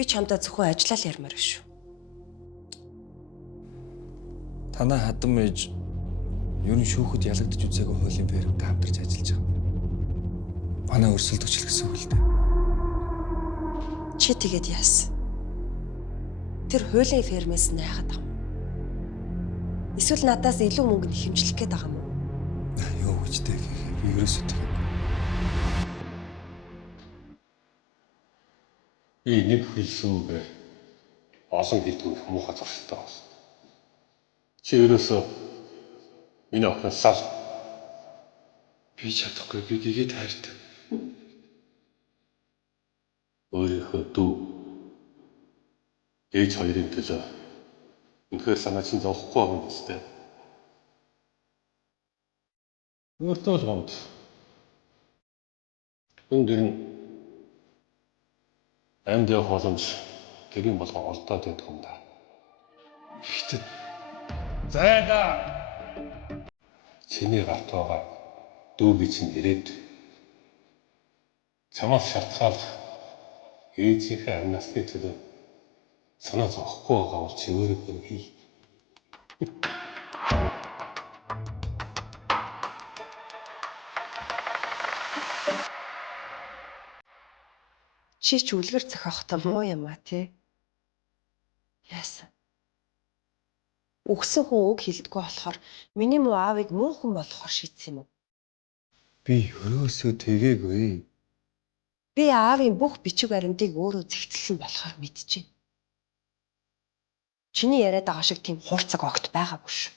Би чамдаа зөвхөн ажиллал ярмаар шүү. Танаа хадам ээж ер нь шүүхэд ялагдаж үзээгүй хуулийн фермд хамтарч ажиллаж байгаа. Манай өрсөлдөгчл гэсэн үг л дээ. Чи тэгээд яасан? Тэр хуулийн фермээс найхад байгаа юм. Эсвэл надаас илүү мөнгө хэмжлэх гээд байгаа юм уу? Юу гэж дээ би ерөөсөө тэг. Би нэг хэлсэн бэ. Олон хэлдэг хүмүүхэ зуршилтай байна. Чи ерөөсөө миний охин сал. Би чадахгүй би гэгээд хайртай. Өөрийнхөө дүү ээж хоёрын төлөө үнэхээр санаа чинь зовхгүй байгаа юм тест. Өөртөө л гомд. Өндөр нь амьд явах боломж гэрийн болгон олдоод байдаг юм да. Гэхдээ Зайда! Чиний гарт байгаа дүүги чинь ирээд чамаас шалтгаал ээжийнхээ амнасны төлөө санаа зовхгүй байгаа бол чи өөрөө хий. Чи ч үлгэр зохиохтой муу юм а тий. Яасан? Үгсэн хүн үг хэлдэггүй болохоор миний муу аавыг муу хүн болгохоор шийдсэн юм уу? би ерөөсөө тэгээгүй. Би аавын бүх бичиг баримтыг өөрөө зэгцэлсэн болохоор мэдчихэв. Чиний яриад байгаа шиг тийм хуурцаг огт байгаагүй шүү.